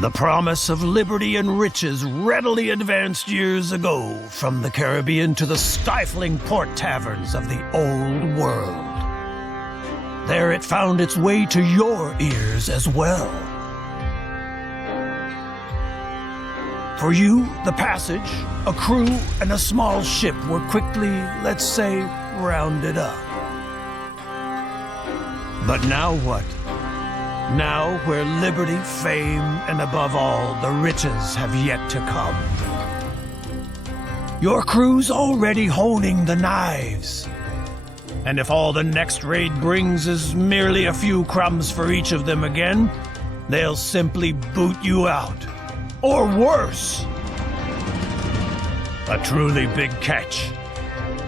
The promise of liberty and riches readily advanced years ago from the Caribbean to the stifling port taverns of the Old World. There it found its way to your ears as well. For you, the passage, a crew, and a small ship were quickly, let's say, rounded up. But now what? Now where liberty, fame, and above all, the riches have yet to come. Your crew's already honing the knives. And if all the next raid brings is merely a few crumbs for each of them again, they'll simply boot you out. Or worse. A truly big catch.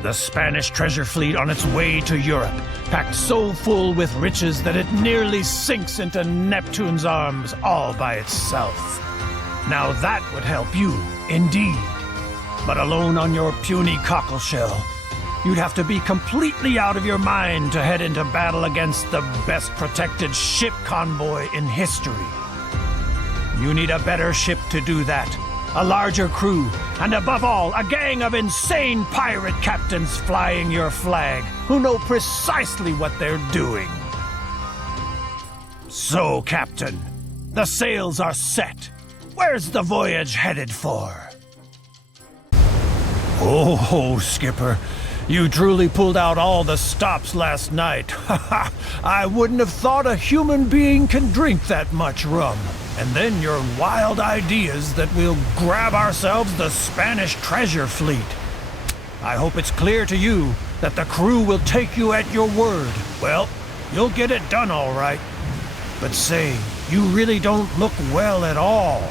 The Spanish treasure fleet on its way to Europe, packed so full with riches that it nearly sinks into Neptune's arms all by itself. Now that would help you, indeed. But alone on your puny cockleshell, you'd have to be completely out of your mind to head into battle against the best protected ship convoy in history. You need a better ship to do that. A larger crew, and above all, a gang of insane pirate captains flying your flag, who know precisely what they're doing. So, Captain, the sails are set. Where's the voyage headed for? Oh, Skipper, you truly pulled out all the stops last night. I wouldn't have thought a human being can drink that much rum. And then your wild ideas that we'll grab ourselves the Spanish treasure fleet. I hope it's clear to you that the crew will take you at your word. Well, you'll get it done all right. But say, you really don't look well at all.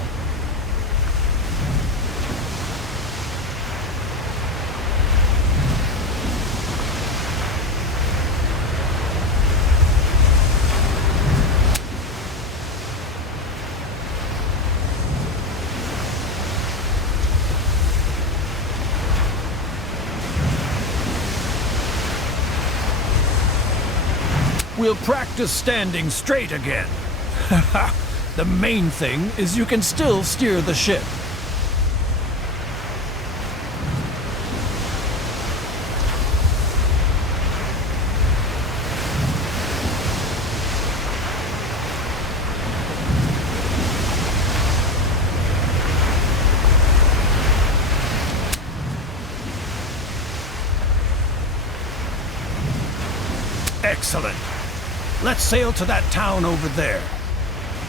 We'll practice standing straight again. The main thing is you can still steer the ship. Excellent. Let's sail to that town over there.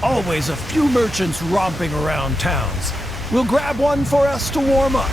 Always a few merchants romping around towns. We'll grab one for us to warm up.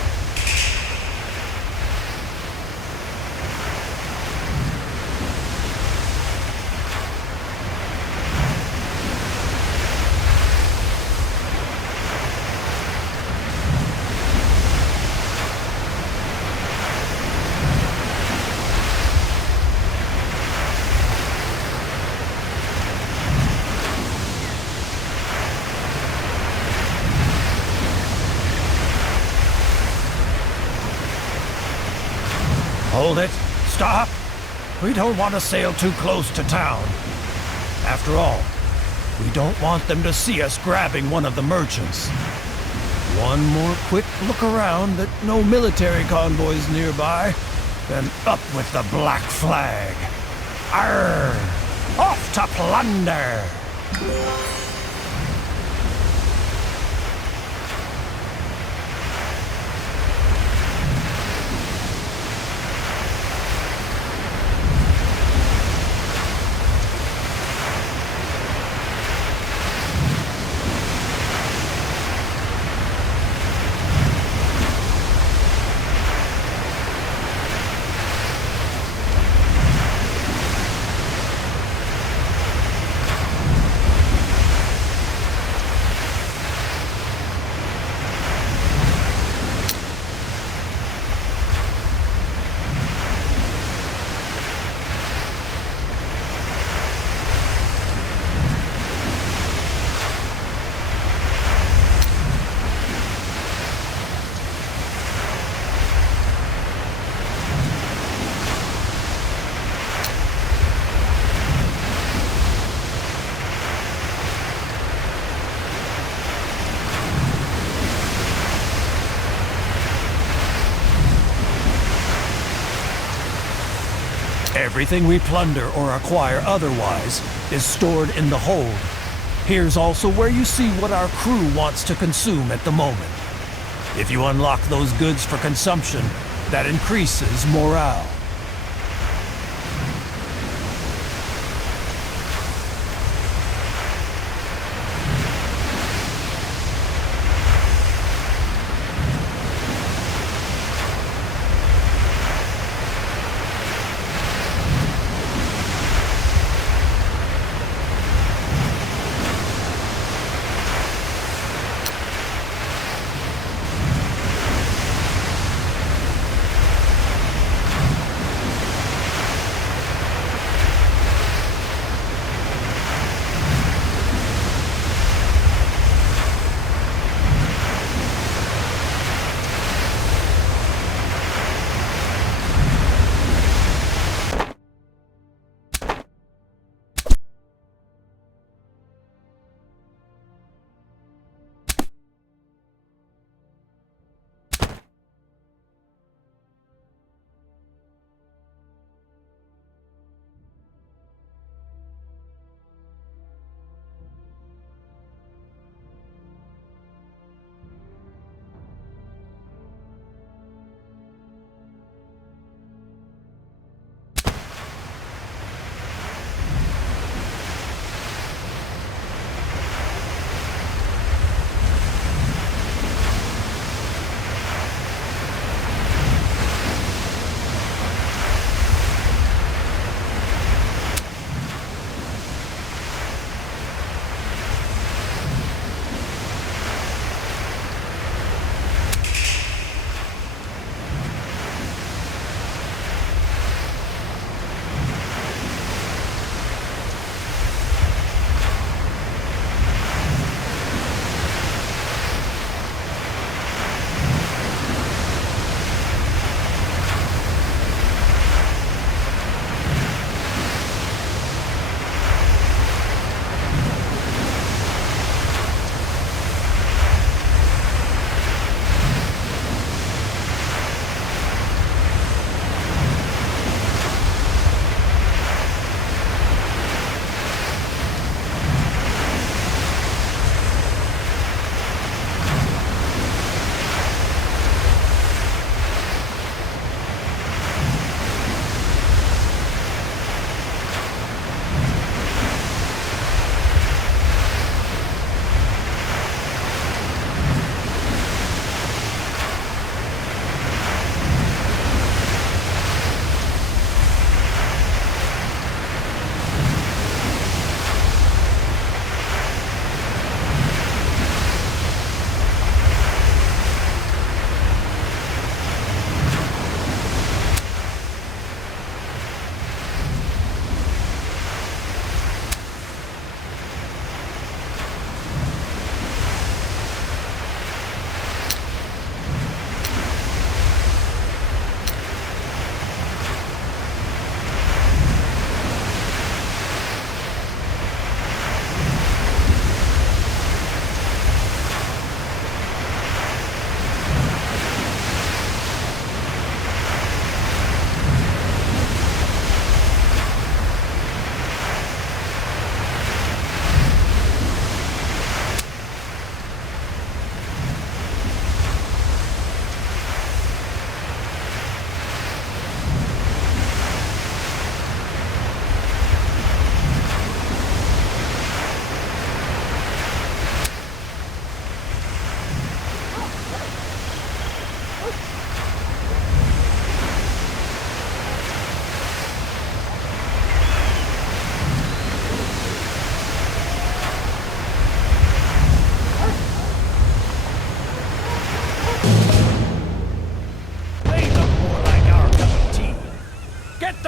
Hold it. Stop. We don't want to sail too close to town. After all, we don't want them to see us grabbing one of the merchants. One more quick look around that no military convoys nearby, then up with the black flag. Arr! Off to plunder! Everything we plunder or acquire otherwise is stored in the hold. Here's also where you see what our crew wants to consume at the moment. If you unlock those goods for consumption, that increases morale.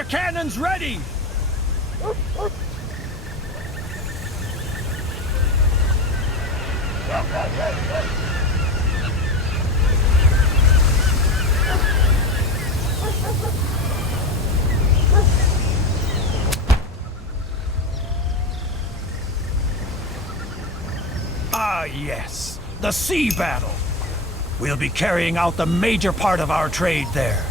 Cannons ready! Ah, yes. The sea battle. We'll be carrying out the major part of our trade there.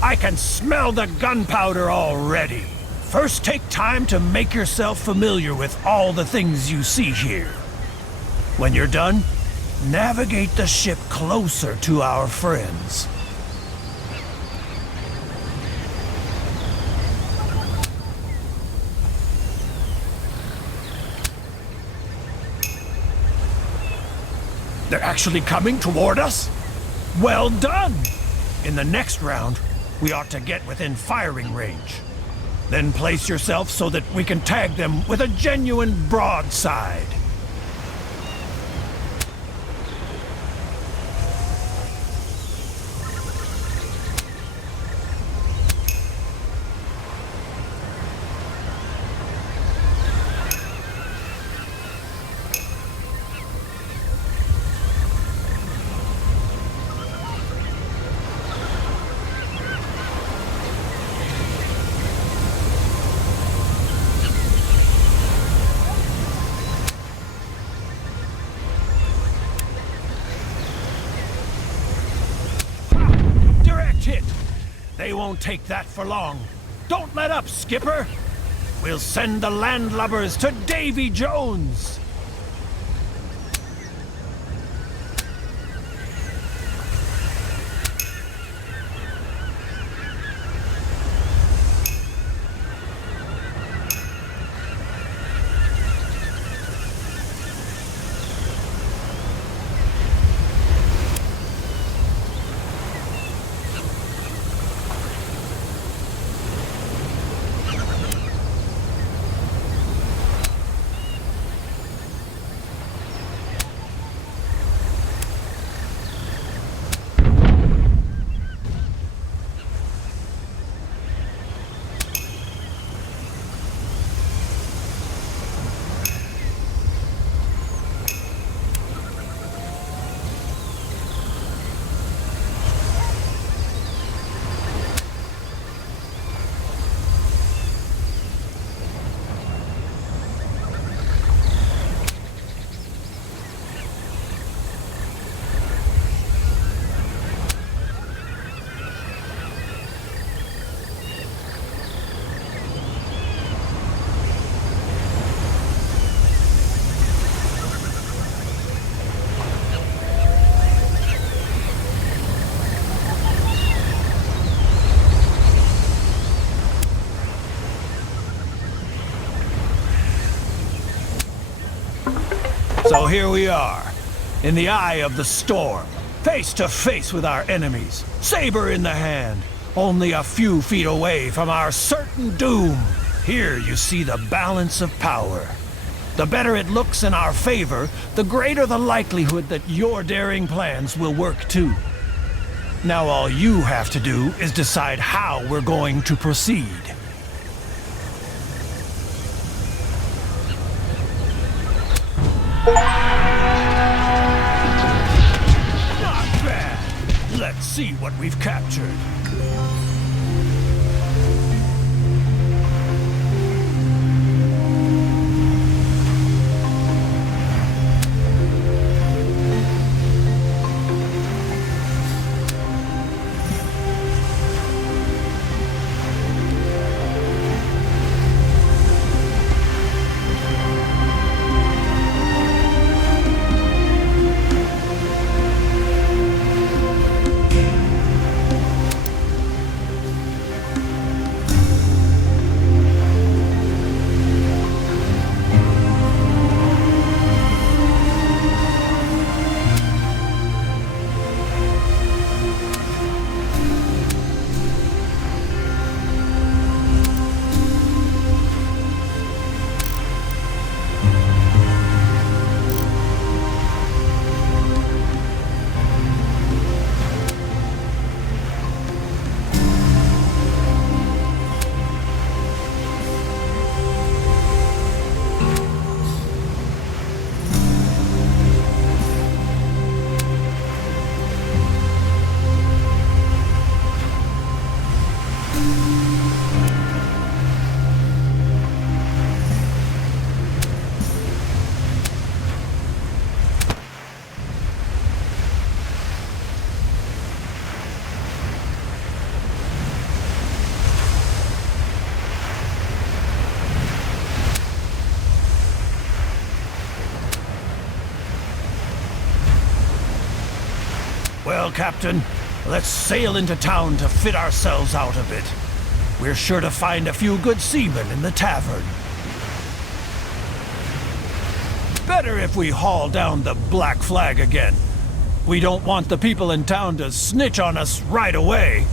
I can smell the gunpowder already. First, take time to make yourself familiar with all the things you see here. When you're done, navigate the ship closer to our friends. They're actually coming toward us? Well done! In the next round, we ought to get within firing range. Then place yourself so that we can tag them with a genuine broadside. Hit. They won't take that for long. Don't let up, Skipper. We'll send the landlubbers to Davy Jones. So here we are, in the eye of the storm, face to face with our enemies, saber in the hand, only a few feet away from our certain doom. Here you see the balance of power. The better it looks in our favor, the greater the likelihood that your daring plans will work too. Now all you have to do is decide how we're going to proceed. Not bad. Let's see what we've captured. Well, Captain, let's sail into town to fit ourselves out a bit. We're sure to find a few good seamen in the tavern. Better if we haul down the black flag again. We don't want the people in town to snitch on us right away.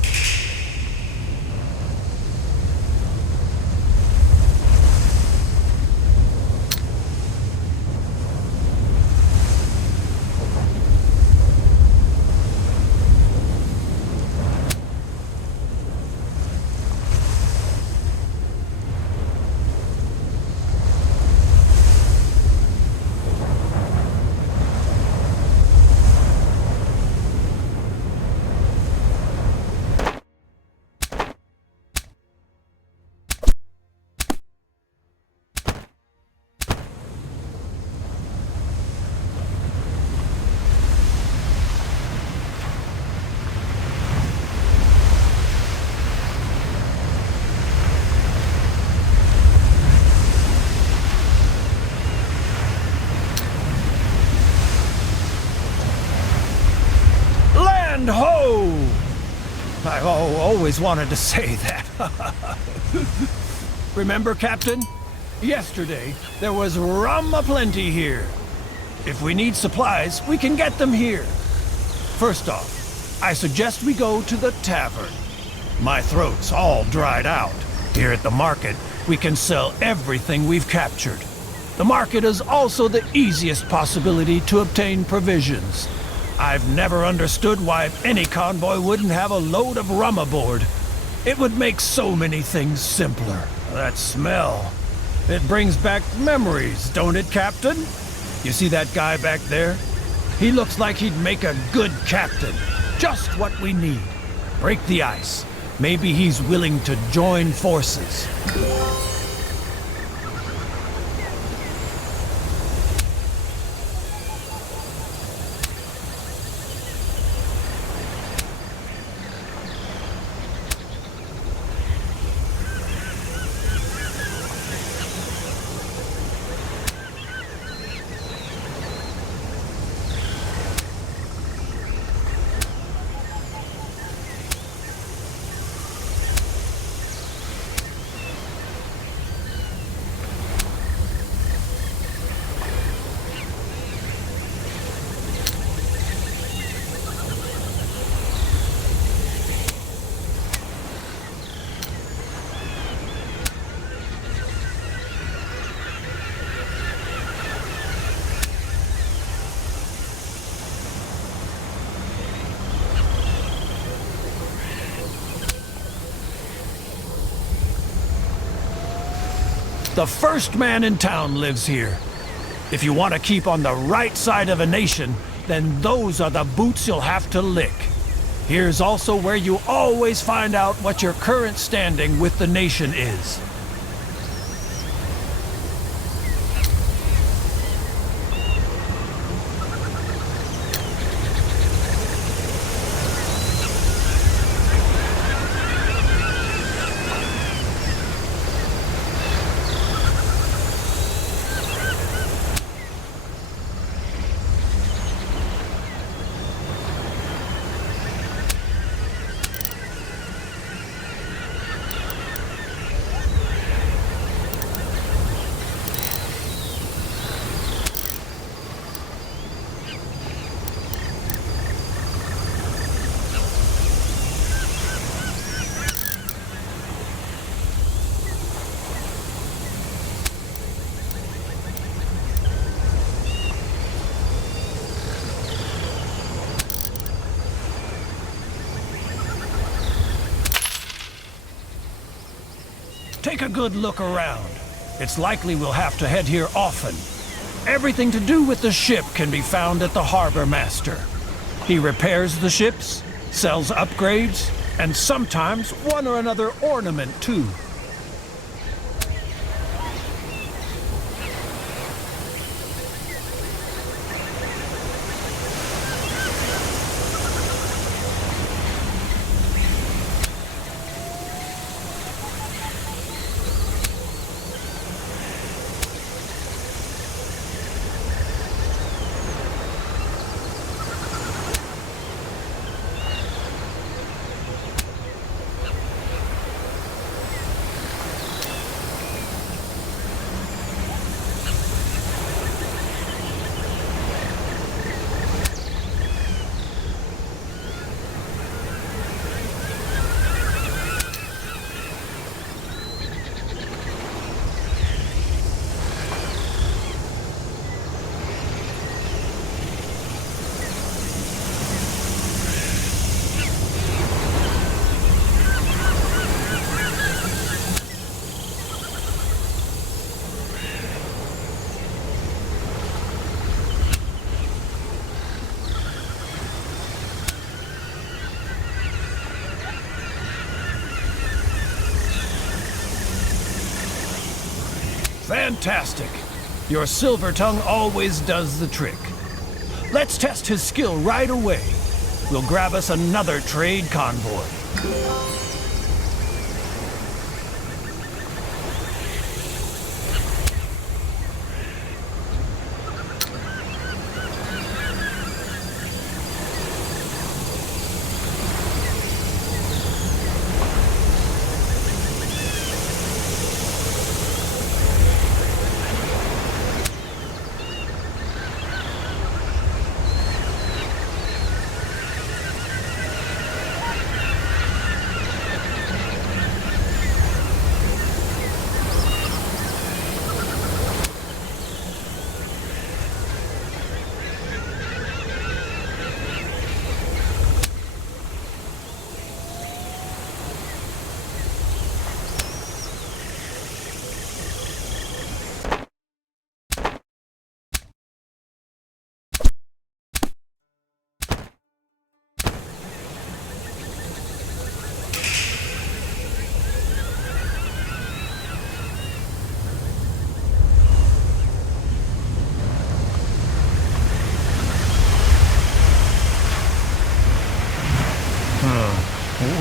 And ho! I always wanted to say that. Remember, Captain? Yesterday, there was rum aplenty here. If we need supplies, we can get them here. First off, I suggest we go to the tavern. My throat's all dried out. Here at the market, we can sell everything we've captured. The market is also the easiest possibility to obtain provisions. I've never understood why any convoy wouldn't have a load of rum aboard. It would make so many things simpler. That smell. It brings back memories, don't it, Captain? You see that guy back there? He looks like he'd make a good captain. Just what we need. Break the ice. Maybe he's willing to join forces. The first man in town lives here. If you want to keep on the right side of a nation, then those are the boots you'll have to lick. Here's also where you always find out what your current standing with the nation is. Take a good look around. It's likely we'll have to head here often. Everything to do with the ship can be found at the harbor master. He repairs the ships, sells upgrades, and sometimes one or another ornament too. Fantastic. Your silver tongue always does the trick. Let's test his skill right away. We'll grab us another trade convoy.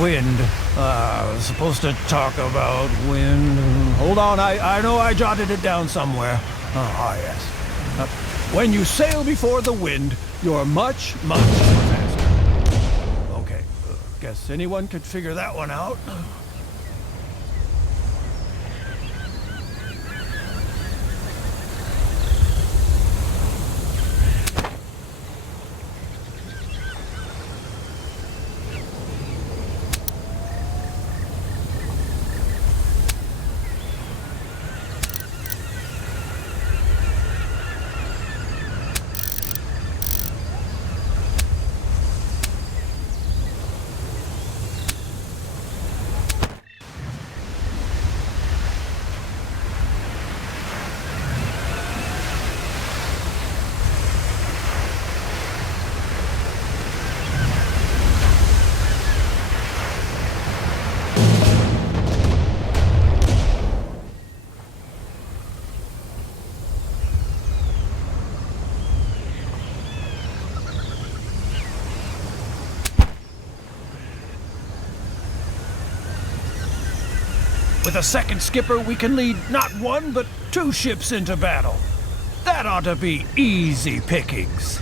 Wind. I was supposed to talk about wind. Hold on, I know I jotted it down somewhere. Yes. When you sail before the wind, you're much, much faster. Okay, guess anyone could figure that one out. With a second skipper, we can lead not one, but 2 ships into battle. That ought to be easy pickings.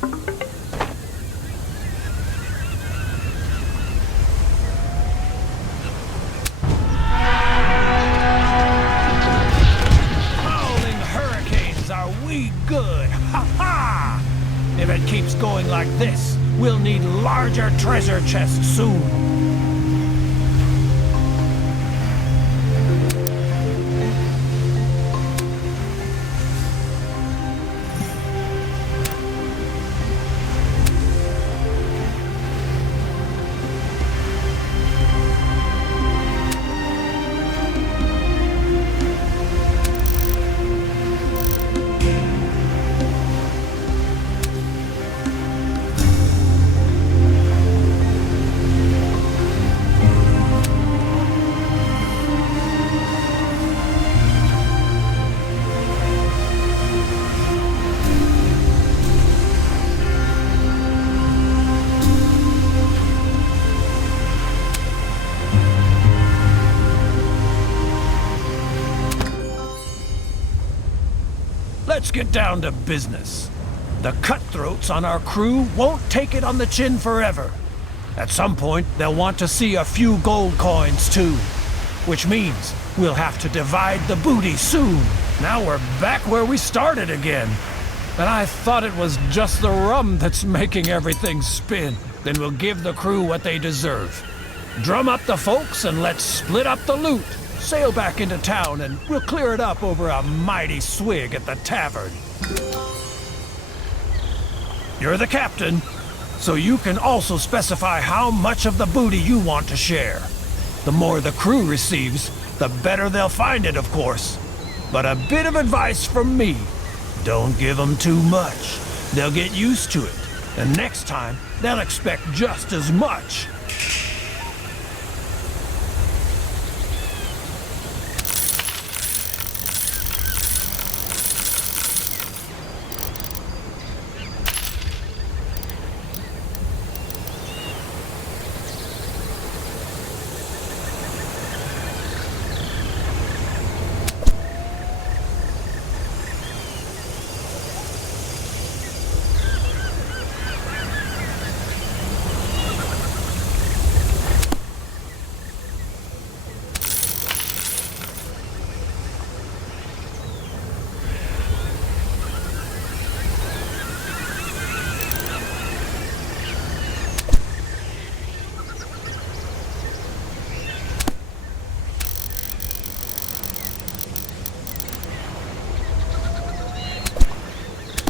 Howling hurricanes, are we good? Ha ha! If it keeps going like this, we'll need larger treasure chests soon. Let's get down to business. The cutthroats on our crew won't take it on the chin forever. At some point, they'll want to see a few gold coins too. Which means we'll have to divide the booty soon. Now we're back where we started again. And I thought it was just the rum that's making everything spin. Then we'll give the crew what they deserve. Drum up the folks and let's split up the loot. Sail back into town and we'll clear it up over a mighty swig at the tavern. You're the captain, so you can also specify how much of the booty you want to share. The more the crew receives, the better they'll find it, of course. But a bit of advice from me. Don't give them too much. They'll get used to it, and next time, they'll expect just as much.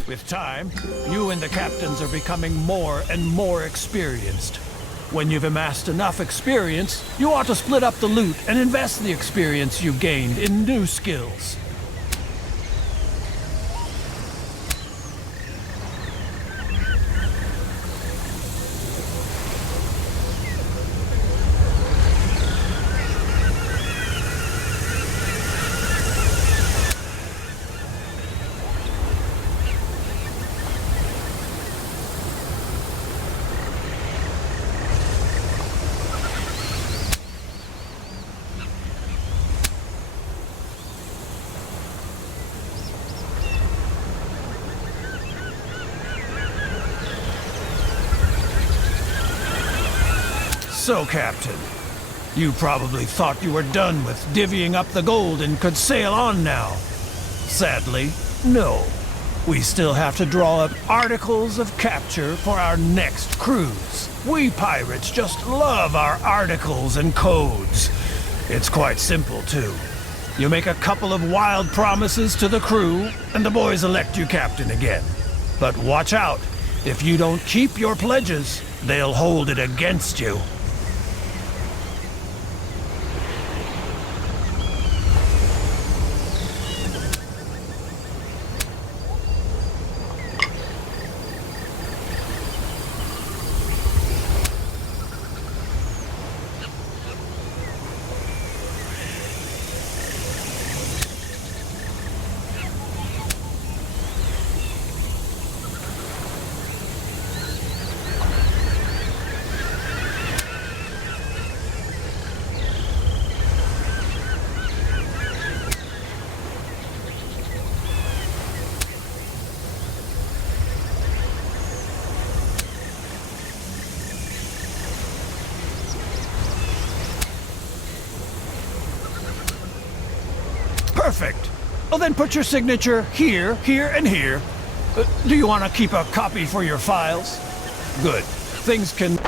With time, you and the captains are becoming more and more experienced. When you've amassed enough experience, you ought to split up the loot and invest the experience you've gained in new skills. So, Captain, you probably thought you were done with divvying up the gold and could sail on now. Sadly, no. We still have to draw up articles of capture for our next cruise. We pirates just love our articles and codes. It's quite simple, too. You make a couple of wild promises to the crew, and the boys elect you captain again. But watch out. If you don't keep your pledges, they'll hold it against you. Perfect. Well, then put your signature here, here, and here. Do you want to keep a copy for your files? Good. Things can...